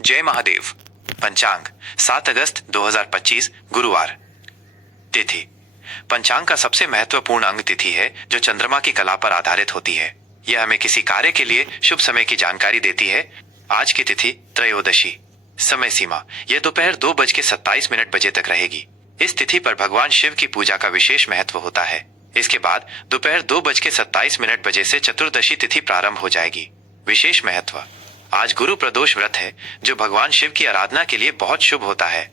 जय महादेव। पंचांग 7 अगस्त 2025 गुरुवार। तिथि। पंचांग का सबसे महत्वपूर्ण अंग तिथि है जो चंद्रमा की कला पर आधारित होती है। यह हमें किसी कार्य के लिए शुभ समय की जानकारी देती है। आज की तिथि त्रयोदशी। समय सीमा यह दोपहर 2:27 तक रहेगी। इस तिथि पर भगवान शिव की पूजा का विशेष महत्व होता है। इसके बाद दोपहर 2:27 से चतुर्दशी तिथि प्रारंभ हो जाएगी। विशेष महत्व। आज गुरु प्रदोष व्रत है जो भगवान शिव की आराधना के लिए बहुत शुभ होता है।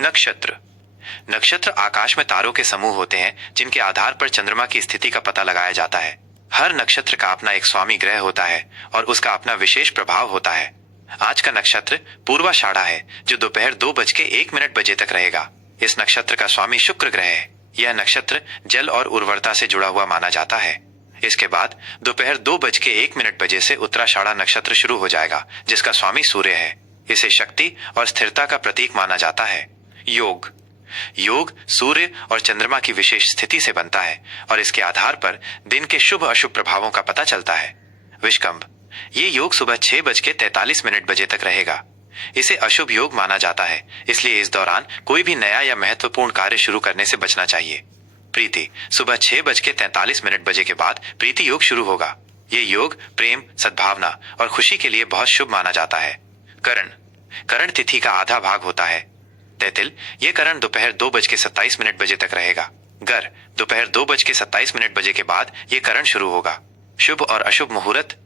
नक्षत्र। नक्षत्र आकाश में तारों के समूह होते हैं जिनके आधार पर चंद्रमा की स्थिति का पता लगाया जाता है। हर नक्षत्र का अपना एक स्वामी ग्रह होता है और उसका अपना विशेष प्रभाव होता है। आज का नक्षत्र पूर्वाषाढ़ा है जो दोपहर 2:01 तक रहेगा। इस नक्षत्र का स्वामी शुक्र ग्रह है। यह नक्षत्र जल और उर्वरता से जुड़ा हुआ माना जाता है। इसके बाद दोपहर 2:01 से उत्तराषाढ़ा नक्षत्र शुरू हो जाएगा जिसका स्वामी सूर्य है। इसे शक्ति और स्थिरता का प्रतीक माना जाता है। योग। योग सूर्य और चंद्रमा की विशेष स्थिति से बनता है और इसके आधार पर दिन के शुभ अशुभ प्रभावों का पता चलता है। विषकंभ। ये योग सुबह 6:43 तक रहेगा। इसे अशुभ योग माना जाता है, इसलिए इस दौरान कोई भी नया या महत्वपूर्ण कार्य शुरू करने से बचना चाहिए। प्रीति। सुबह 6:43 के बाद प्रीति योग शुरू होगा। ये योग प्रेम, सद्भावना और खुशी के लिए बहुत शुभ माना जाता है। करण। करण तिथि का आधा भाग होता है। तैतिल। ये करण दोपहर 2:27 तक रहेगा। गर। दोपहर 2:27 के बाद ये करण शुरू होगा। शुभ और अशुभ मुहूर्त।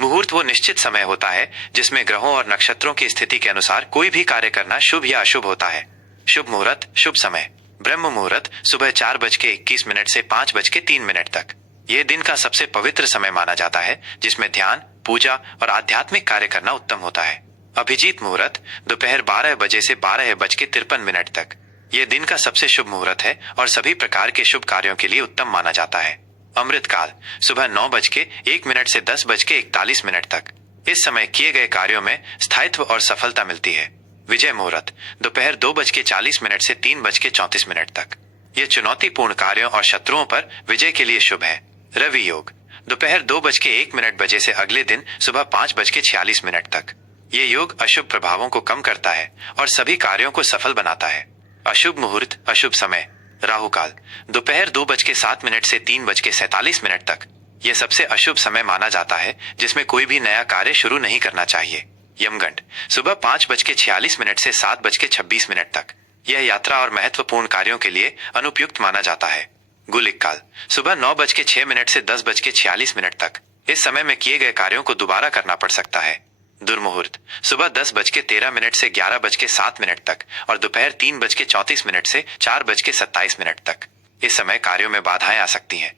मुहूर्त वो निश्चित समय होता है जिसमें ग्रहों और नक्षत्रों की स्थिति के अनुसार कोई भी कार्य करना शुभ या अशुभ होता है। शुभ मुहूर्त, शुभ समय। ब्रह्म मुहूर्त सुबह 4:21 से 5:03 तक। यह दिन का सबसे पवित्र समय माना जाता है जिसमें ध्यान, पूजा और आध्यात्मिक कार्य करना उत्तम होता है। अभिजीत मुहूर्त दोपहर 12 से 12:53 तक। यह दिन का सबसे शुभ मुहूर्त है और सभी प्रकार के शुभ कार्यों के लिए उत्तम माना जाता है। अमृत काल सुबह 9:01 से 10:41 तक। इस समय किए गए कार्यों में स्थायित्व और सफलता मिलती है। विजय मुहूर्त दोपहर 2:40 से 3:34 तक। यह चुनौतीपूर्ण कार्यों और शत्रुओं पर विजय के लिए शुभ है। रवि योग दोपहर 2:01 से अगले दिन सुबह 5:46 तक। ये योग अशुभ प्रभावों को कम करता है और सभी कार्यों को सफल बनाता है। अशुभ मुहूर्त, अशुभ समय। राहु काल दोपहर 2:07 से 3:47 तक। यह सबसे अशुभ समय माना जाता है जिसमें कोई भी नया कार्य शुरू नहीं करना चाहिए। यमगंड सुबह 5:46 से 7:26 तक। यह यात्रा और महत्वपूर्ण कार्यों के लिए अनुपयुक्त माना जाता है। गुलिक काल सुबह 9:06 से 10:46 तक। इस समय में किए गए कार्यों को दोबारा करना पड़ सकता है। दुर्मुहूर्त सुबह 10:13 से 11:07 तक और दोपहर 3:34 से 4:27 तक। इस समय कार्यों में बाधाएं आ सकती हैं।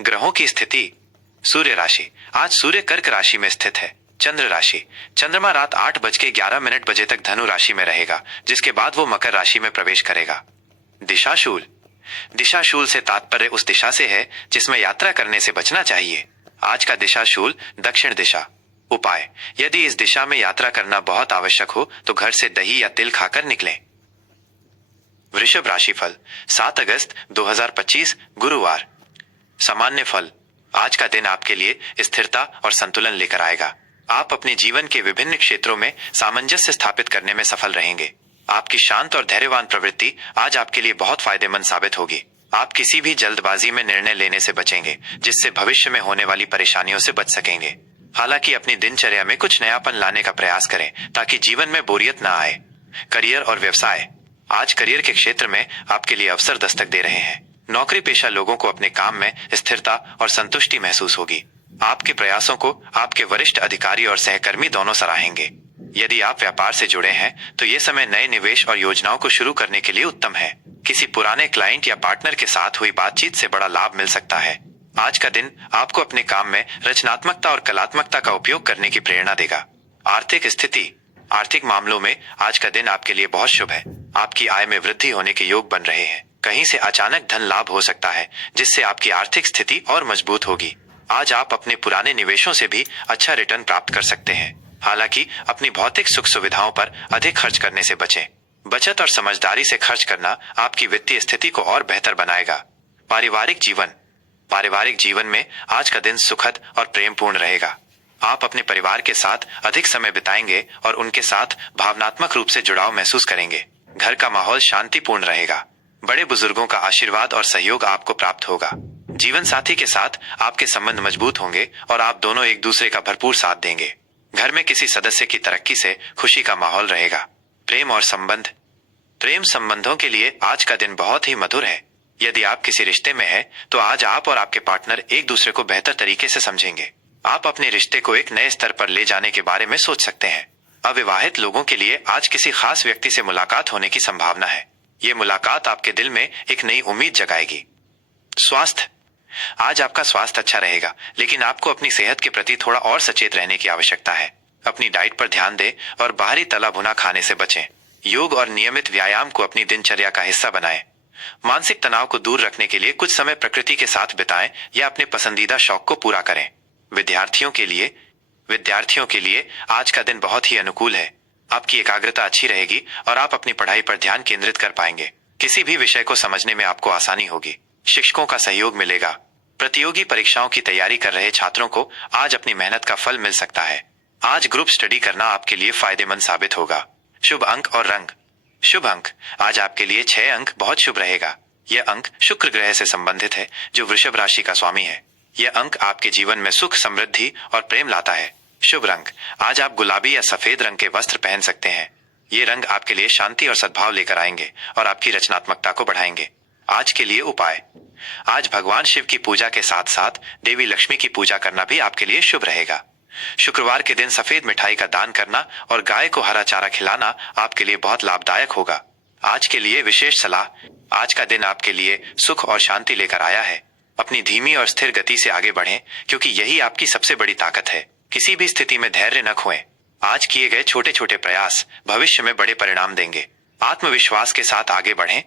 ग्रहों की स्थिति। सूर्य राशि आज सूर्य कर्क राशि में स्थित है। चंद्र राशि चंद्रमा रात 8:11 तक धनु राशि में रहेगा जिसके बाद वो मकर राशि में प्रवेश करेगा। दिशाशूल। दिशाशूल से तात्पर्य उस दिशा से है जिसमें यात्रा करने से बचना चाहिए। आज का दिशाशूल दक्षिण दिशा। उपाय यदि इस दिशा में यात्रा करना बहुत आवश्यक हो तो घर से दही या तिल खाकर निकलें। वृषभ राशि फल 7 अगस्त 2025 गुरुवार। सामान्य फल। आज का दिन आपके लिए स्थिरता और संतुलन लेकर आएगा। आप अपने जीवन के विभिन्न क्षेत्रों में सामंजस्य स्थापित करने में सफल रहेंगे। आपकी शांत और धैर्यवान प्रवृत्ति आज आपके लिए बहुत फायदेमंद साबित होगी। आप किसी भी जल्दबाजी में निर्णय लेने से बचेंगे जिससे भविष्य में होने वाली परेशानियों से बच सकेंगे। हालांकि अपनी दिनचर्या में कुछ नयापन लाने का प्रयास करें ताकि जीवन में बोरियत ना आए। करियर और व्यवसाय। आज करियर के क्षेत्र में आपके लिए अवसर दस्तक दे रहे हैं। नौकरी पेशा लोगों को अपने काम में स्थिरता और संतुष्टि महसूस होगी। आपके प्रयासों को आपके वरिष्ठ अधिकारी और सहकर्मी दोनों सराहेंगे। यदि आप व्यापार से जुड़े हैं तो ये समय नए निवेश और योजनाओं को शुरू करने के लिए उत्तम है। किसी पुराने क्लाइंट या पार्टनर के साथ हुई बातचीत से बड़ा लाभ मिल सकता है। आज का दिन आपको अपने काम में रचनात्मकता और कलात्मकता का उपयोग करने की प्रेरणा देगा। आर्थिक स्थिति। आर्थिक मामलों में आज का दिन आपके लिए बहुत शुभ है। आपकी आय में वृद्धि होने के योग बन रहे हैं। कहीं से अचानक धन लाभ हो सकता है जिससे आपकी आर्थिक स्थिति और मजबूत होगी। आज आप अपने पुराने निवेशों से भी अच्छा रिटर्न प्राप्त कर सकते हैं। हालांकि अपनी भौतिक सुख सुविधाओं पर अधिक खर्च करने से बचें। बचत और समझदारी से खर्च करना आपकी वित्तीय स्थिति को और बेहतर बनाएगा। पारिवारिक जीवन। पारिवारिक जीवन में आज का दिन सुखद और प्रेमपूर्ण रहेगा। आप अपने परिवार के साथ अधिक समय बिताएंगे और उनके साथ भावनात्मक रूप से जुड़ाव महसूस करेंगे। घर का माहौल शांतिपूर्ण रहेगा। बड़े बुजुर्गों का आशीर्वाद और सहयोग आपको प्राप्त होगा। जीवन साथी के साथ आपके संबंध मजबूत होंगे और आप दोनों एक दूसरे का भरपूर साथ देंगे। घर में किसी सदस्य की तरक्की से खुशी का माहौल रहेगा। प्रेम और संबंध। प्रेम संबंधों के लिए आज का दिन बहुत ही मधुर है। यदि आप किसी रिश्ते में हैं, तो आज आप और आपके पार्टनर एक दूसरे को बेहतर तरीके से समझेंगे। आप अपने रिश्ते को एक नए स्तर पर ले जाने के बारे में सोच सकते हैं। अविवाहित लोगों के लिए आज किसी खास व्यक्ति से मुलाकात होने की संभावना है। ये मुलाकात आपके दिल में एक नई उम्मीद जगाएगी। स्वास्थ्य। आज आपका स्वास्थ्य अच्छा रहेगा, लेकिन आपको अपनी सेहत के प्रति थोड़ा और सचेत रहने की आवश्यकता है। अपनी डाइट पर ध्यान दें और बाहरी तला भुना खाने से बचें। योग और नियमित व्यायाम को अपनी दिनचर्या का हिस्सा बनाएं। मानसिक तनाव को दूर रखने के लिए कुछ समय प्रकृति के साथ बिताएं या अपने पसंदीदा शौक को पूरा करें। विद्यार्थियों के लिए आज का दिन बहुत ही अनुकूल है। आपकी एकाग्रता अच्छी रहेगी और आप अपनी पढ़ाई पर ध्यान केंद्रित कर पाएंगे। किसी भी विषय को समझने में आपको आसानी होगी। शिक्षकों का सहयोग मिलेगा। प्रतियोगी परीक्षाओं की तैयारी कर रहे छात्रों को आज अपनी मेहनत का फल मिल सकता है। आज ग्रुप स्टडी करना आपके लिए फायदेमंद साबित होगा। शुभ अंक और रंग। शुभ अंक। आज आपके लिए 6 अंक बहुत शुभ रहेगा। यह अंक शुक्र ग्रह से संबंधित है, जो वृषभ राशि का स्वामी है। यह अंक आपके जीवन में सुख, समृद्धि और प्रेम लाता है। शुभ रंग। आज आप गुलाबी या सफेद रंग के वस्त्र पहन सकते हैं। ये रंग आपके लिए शांति और सद्भाव लेकर आएंगे और आपकी रचनात्मकता को बढ़ाएंगे। आज के लिए उपाय। आज भगवान शिव की पूजा के साथ साथ देवी लक्ष्मी की पूजा करना भी आपके लिए शुभ रहेगा। शुक्रवार के दिन सफेद मिठाई का दान करना और गाय को हरा चारा खिलाना आपके लिए बहुत लाभदायक होगा। आज के लिए विशेष सलाह। आज का दिन आपके लिए सुख और शांति लेकर आया है। अपनी धीमी और स्थिर गति से आगे बढ़ें, क्योंकि यही आपकी सबसे बड़ी ताकत है। किसी भी स्थिति में धैर्य न खोएं। आज किए गए छोटे छोटे प्रयास भविष्य में बड़े परिणाम देंगे। आत्मविश्वास के साथ आगे बढ़ें